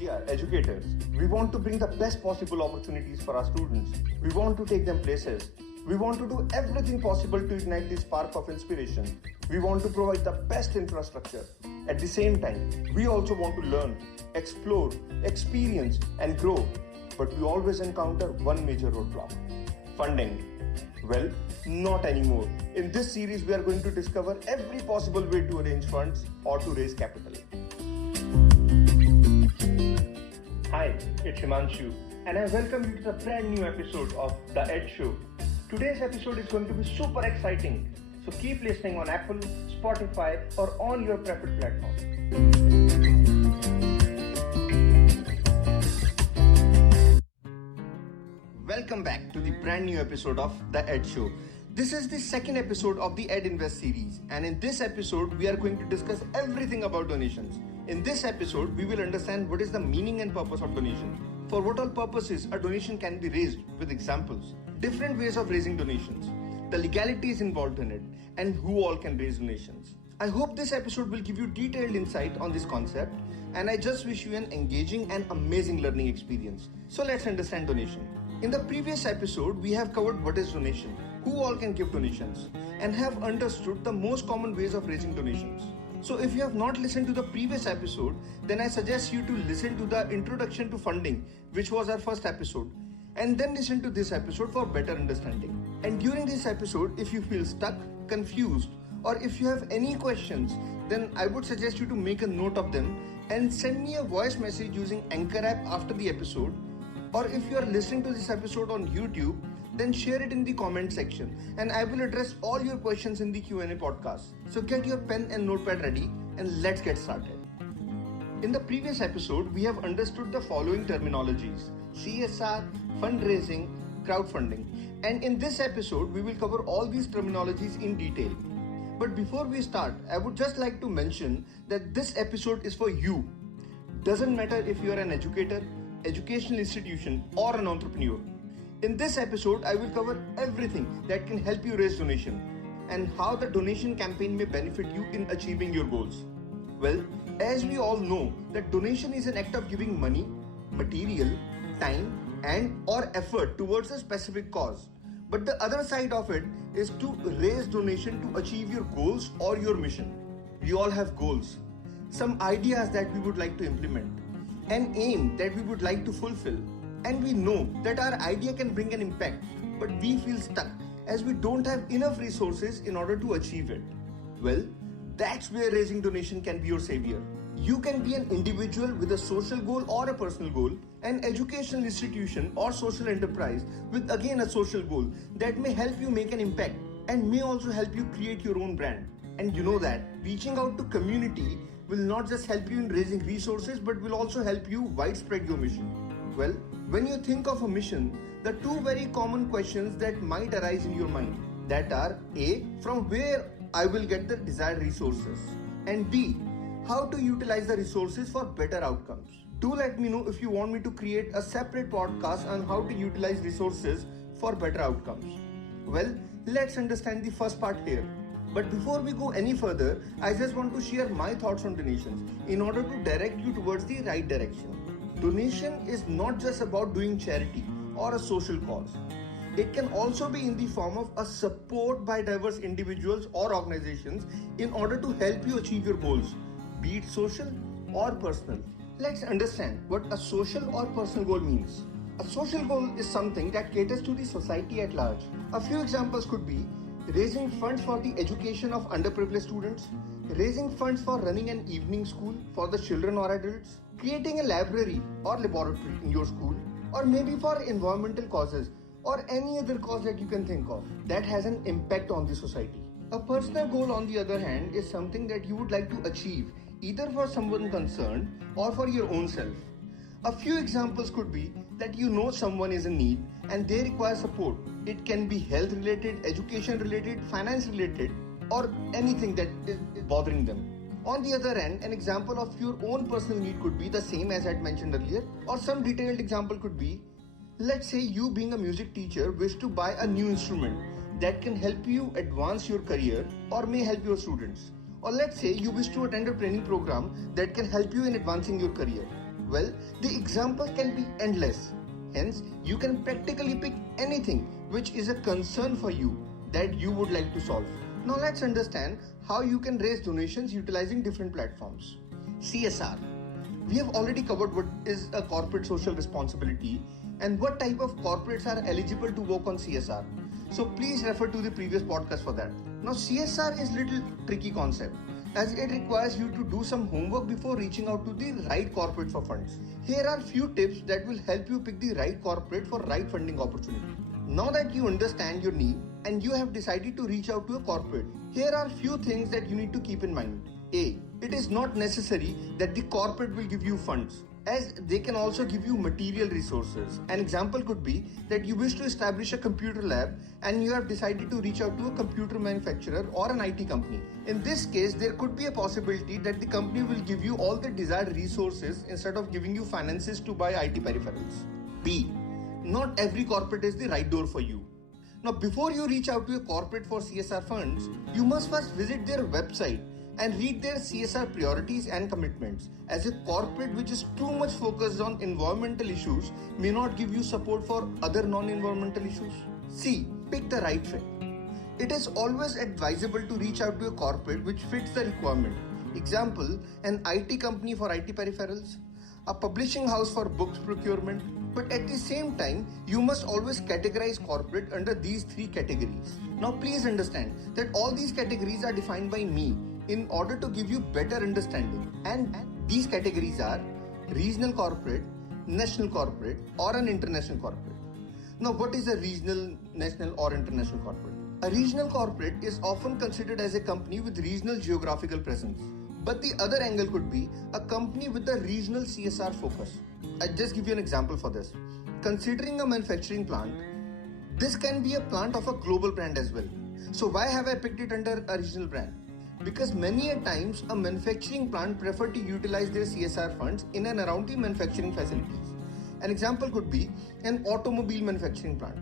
We are educators. We want to bring the best possible opportunities for our students. We want to take them places. We want to do everything possible to ignite the spark of inspiration. We want to provide the best infrastructure. At the same time, we also want to learn, explore, experience, and grow. But we always encounter one major roadblock: funding. Well, not anymore. In this series, we are going to discover every possible way to arrange funds or to raise capital. Hi, it's Himannshu, and I welcome you to the brand new episode of The TEDS Show. Today's episode is going to be super exciting, so keep listening on Apple, Spotify, or on your preferred platform. Welcome back to the brand new episode of The TEDS Show. This is the second episode of the Ed Invest series, and in this episode, we are going to discuss everything about donations. In this episode, we will understand what is the meaning and purpose of donation, for what all purposes a donation can be raised with examples, different ways of raising donations, the legalities involved in it, and who all can raise donations. I hope this episode will give you detailed insight on this concept, and I just wish you an engaging and amazing learning experience. So let's understand donation. In the previous episode, we have covered what is donation, who all can give donations, and have understood the most common ways of raising donations. So if you have not listened to the previous episode, then I suggest you to listen to the introduction to funding, which was our first episode, and then listen to this episode for better understanding. And during this episode, if you feel stuck, confused, or if you have any questions, then I would suggest you to make a note of them and send me a voice message using Anchor app after the episode. Or if you are listening to this episode on YouTube, then share it in the comment section and I will address all your questions in the Q&A podcast. So get your pen and notepad ready and let's get started. In the previous episode, we have understood the following terminologies: CSR, fundraising, crowdfunding. And in this episode, we will cover all these terminologies in detail. But before we start, I would just like to mention that this episode is for you. Doesn't matter if you are an educator, educational institution, or an entrepreneur. In this episode, I will cover everything that can help you raise donation and how the donation campaign may benefit you in achieving your goals. Well, as we all know, that donation is an act of giving money, material, time, and or effort towards a specific cause. But the other side of it is to raise donation to achieve your goals or your mission. We all have goals, some ideas that we would like to implement, an aim that we would like to fulfill, and we know that our idea can bring an impact, but we feel stuck as we don't have enough resources in order to achieve it. Well, that's where raising donation can be your savior. You can be an individual with a social goal or a personal goal, an educational institution or social enterprise with again a social goal that may help you make an impact and may also help you create your own brand. And you know that reaching out to community will not just help you in raising resources but will also help you widespread your mission. Well, when you think of a mission, the two very common questions that might arise in your mind that are A, from where I will get the desired resources, and B, how to utilize the resources for better outcomes. Do let me know if you want me to create a separate podcast on how to utilize resources for better outcomes. Well, let's understand the first part here. But before we go any further, I just want to share my thoughts on donations in order to direct you towards the right direction. Donation is not just about doing charity or a social cause. It can also be in the form of a support by diverse individuals or organizations in order to help you achieve your goals, be it social or personal. Let's understand what a social or personal goal means. A social goal is something that caters to the society at large. A few examples could be raising funds for the education of underprivileged students, raising funds for running an evening school for the children or adults, creating a library or laboratory in your school, or maybe for environmental causes or any other cause that you can think of that has an impact on the society. A personal goal, on the other hand, is something that you would like to achieve either for someone concerned or for your own self. A few examples could be that you know someone is in need and they require support. It can be health related, education related, finance related, or anything that is bothering them. On the other hand, an example of your own personal need could be the same as I had mentioned earlier, or some detailed example could be, let's say you being a music teacher wish to buy a new instrument that can help you advance your career or may help your students. Or let's say you wish to attend a training program that can help you in advancing your career. Well, the example can be endless. Hence, you can practically pick anything which is a concern for you that you would like to solve. Now let's understand how you can raise donations utilizing different platforms. CSR. We have already covered what is a corporate social responsibility and what type of corporates are eligible to work on CSR. So please refer to the previous podcast for that. Now CSR is little tricky concept as it requires you to do some homework before reaching out to the right corporate for funds. Here are few tips that will help you pick the right corporate for right funding opportunity. Now that you understand your need and you have decided to reach out to a corporate, here are few things that you need to keep in mind. A. It is not necessary that the corporate will give you funds, as they can also give you material resources. An example could be that you wish to establish a computer lab and you have decided to reach out to a computer manufacturer or an IT company. In this case, there could be a possibility that the company will give you all the desired resources instead of giving you finances to buy IT peripherals. B. Not every corporate is the right door for you. Now, before you reach out to a corporate for CSR funds, you must first visit their website and read their CSR priorities and commitments, as a corporate which is too much focused on environmental issues may not give you support for other non-environmental issues. C. Pick the right fit. It is always advisable to reach out to a corporate which fits the requirement. Example, an IT company for IT peripherals, a publishing house for books procurement. But at the same time, you must always categorize corporate under these three categories. Now please understand that all these categories are defined by me in order to give you better understanding. And these categories are regional corporate, national corporate, or an international corporate. Now what is a regional, national, or international corporate? A regional corporate is often considered as a company with regional geographical presence. But the other angle could be a company with a regional CSR focus. I'll just give you an example for this. Considering a manufacturing plant, this can be a plant of a global brand as well. So why have I picked it under a regional brand? Because many a times a manufacturing plant prefer to utilize their CSR funds in and around the manufacturing facilities. An example could be an automobile manufacturing plant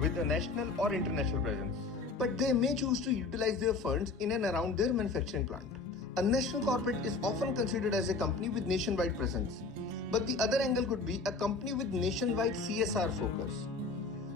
with a national or international presence. But they may choose to utilize their funds in and around their manufacturing plant. A national corporate is often considered as a company with nationwide presence. But the other angle could be a company with nationwide CSR focus.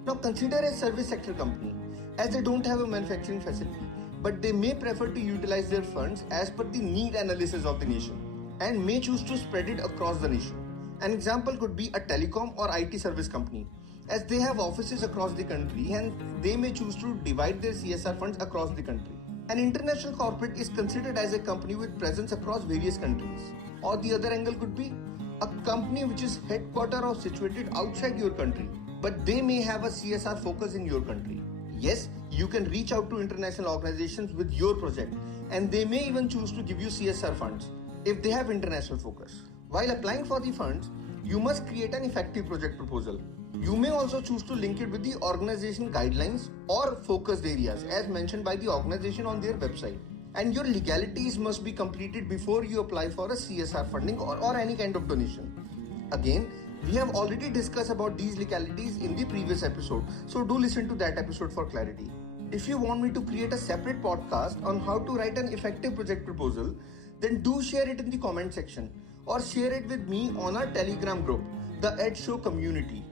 Now consider a service sector company, as they don't have a manufacturing facility, but they may prefer to utilize their funds as per the need analysis of the nation and may choose to spread it across the nation. An example could be a telecom or IT service company, as they have offices across the country and they may choose to divide their CSR funds across the country. An international corporate is considered as a company with presence across various countries. Or the other angle could be a company which is headquartered or situated outside your country, but they may have a CSR focus in your country. Yes, you can reach out to international organizations with your project and they may even choose to give you CSR funds if they have international focus. While applying for the funds, you must create an effective project proposal. You may also choose to link it with the organization guidelines or focused areas as mentioned by the organization on their website. And your legalities must be completed before you apply for a CSR funding or any kind of donation. Again, we have already discussed about these legalities in the previous episode, so do listen to that episode for clarity. If you want me to create a separate podcast on how to write an effective project proposal, then do share it in the comment section or share it with me on our Telegram group, the Ed Show community.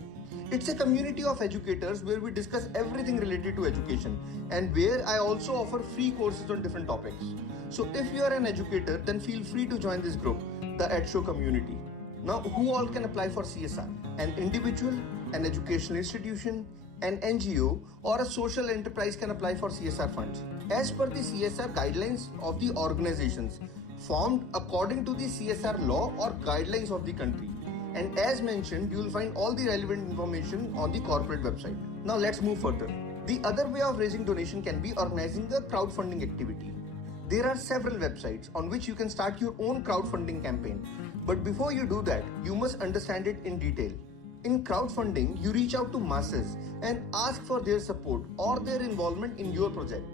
It's a community of educators where we discuss everything related to education and where I also offer free courses on different topics. So if you are an educator, then feel free to join this group, the Ed Show community. Now, who all can apply for CSR? An individual, an educational institution, an NGO, or a social enterprise can apply for CSR funds as per the CSR guidelines of the organizations formed according to the CSR law or guidelines of the country. And as mentioned, you will find all the relevant information on the corporate website. Now let's move further. The other way of raising donation can be organizing a crowdfunding activity. There are several websites on which you can start your own crowdfunding campaign. But before you do that, you must understand it in detail. In crowdfunding, you reach out to masses and ask for their support or their involvement in your project.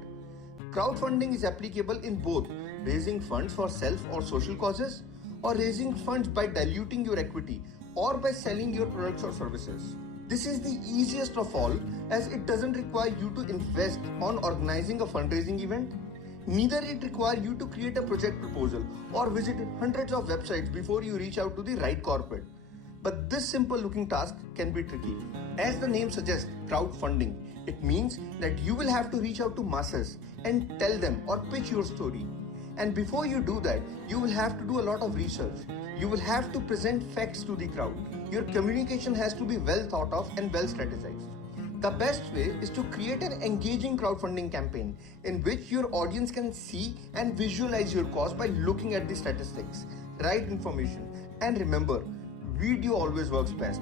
Crowdfunding is applicable in both raising funds for self or social causes or raising funds by diluting your equity or by selling your products or services. This is the easiest of all as it doesn't require you to invest on organizing a fundraising event. Neither it requires you to create a project proposal or visit hundreds of websites before you reach out to the right corporate. But this simple looking task can be tricky. As the name suggests, crowdfunding, it means that you will have to reach out to masses and tell them or pitch your story. And before you do that, you will have to do a lot of research. You will have to present facts to the crowd. Your communication has to be well thought of and well strategized. The best way is to create an engaging crowdfunding campaign in which your audience can see and visualize your cause by looking at the statistics, right information, and remember, video always works best.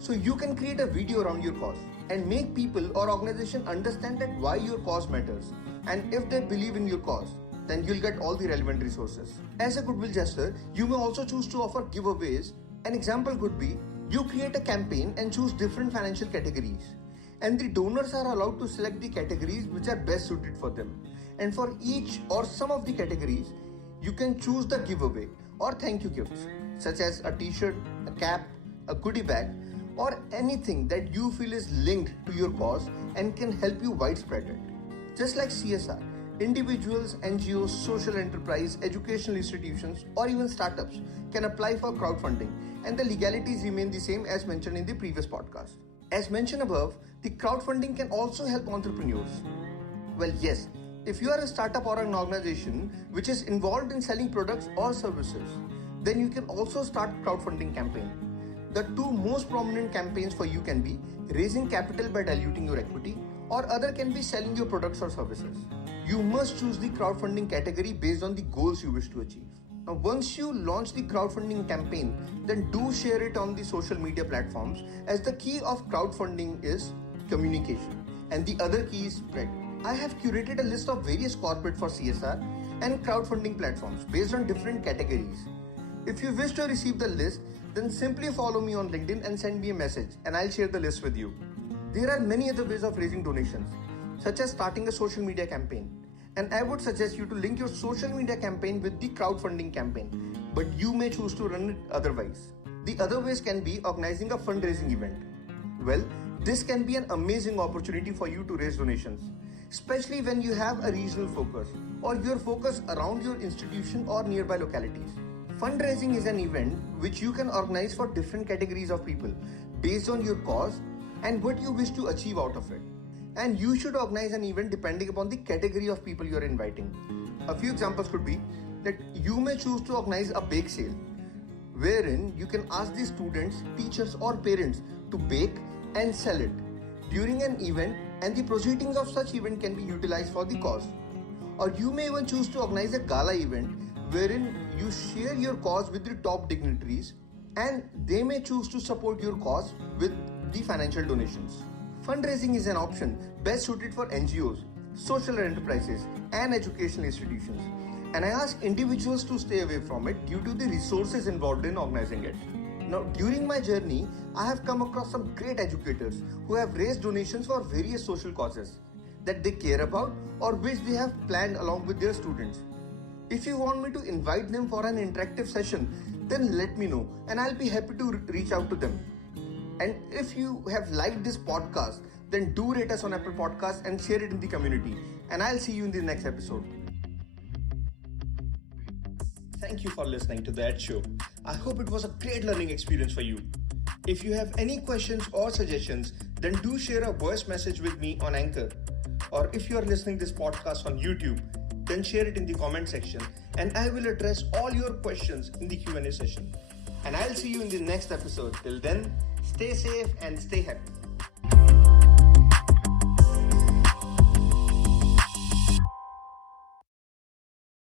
So you can create a video around your cause and make people or organization understand that why your cause matters. And if they believe in your cause, then you'll get all the relevant resources. As a goodwill gesture, you may also choose to offer giveaways. An example could be, you create a campaign and choose different financial categories. And the donors are allowed to select the categories which are best suited for them. And for each or some of the categories, you can choose the giveaway or thank you gifts, such as a t-shirt, a cap, a goodie bag, or anything that you feel is linked to your cause and can help you widespread it. Just like CSR, individuals, NGOs, social enterprise, educational institutions, or even startups can apply for crowdfunding, and the legalities remain the same as mentioned in the previous podcast. As mentioned above, the crowdfunding can also help entrepreneurs. Well, yes, if you are a startup or an organization which is involved in selling products or services, then you can also start crowdfunding campaign. The two most prominent campaigns for you can be raising capital by diluting your equity, or other can be selling your products or services. You must choose the crowdfunding category based on the goals you wish to achieve. Now, once you launch the crowdfunding campaign, then do share it on the social media platforms, as the key of crowdfunding is communication and the other key is spread. I have curated a list of various corporate for CSR and crowdfunding platforms based on different categories. If you wish to receive the list, then simply follow me on LinkedIn and send me a message and I'll share the list with you. There are many other ways of raising donations, such as starting a social media campaign. And I would suggest you to link your social media campaign with the crowdfunding campaign, but you may choose to run it otherwise. The other ways can be organizing a fundraising event. Well, this can be an amazing opportunity for you to raise donations, especially when you have a regional focus or your focus around your institution or nearby localities. Fundraising is an event which you can organize for different categories of people based on your cause and what you wish to achieve out of it. And you should organize an event depending upon the category of people you are inviting. A few examples could be that you may choose to organize a bake sale, wherein you can ask the students, teachers or parents to bake and sell it during an event, and the proceedings of such event can be utilized for the cause. Or you may even choose to organize a gala event wherein you share your cause with the top dignitaries and they may choose to support your cause with the financial donations. Fundraising is an option best suited for NGOs, social enterprises, and educational institutions. And I ask individuals to stay away from it due to the resources involved in organizing it. Now, during my journey, I have come across some great educators who have raised donations for various social causes that they care about or which they have planned along with their students. If you want me to invite them for an interactive session, then let me know and I'll be happy to reach out to them. And if you have liked this podcast, then do rate us on Apple Podcasts and share it in the community. And I'll see you in the next episode. Thank you for listening to that show. I hope it was a great learning experience for you. If you have any questions or suggestions, then do share a voice message with me on Anchor. Or if you are listening this podcast on YouTube, then share it in the comment section and I will address all your questions in the Q&A session. And I'll see you in the next episode. Till then, stay safe and stay happy.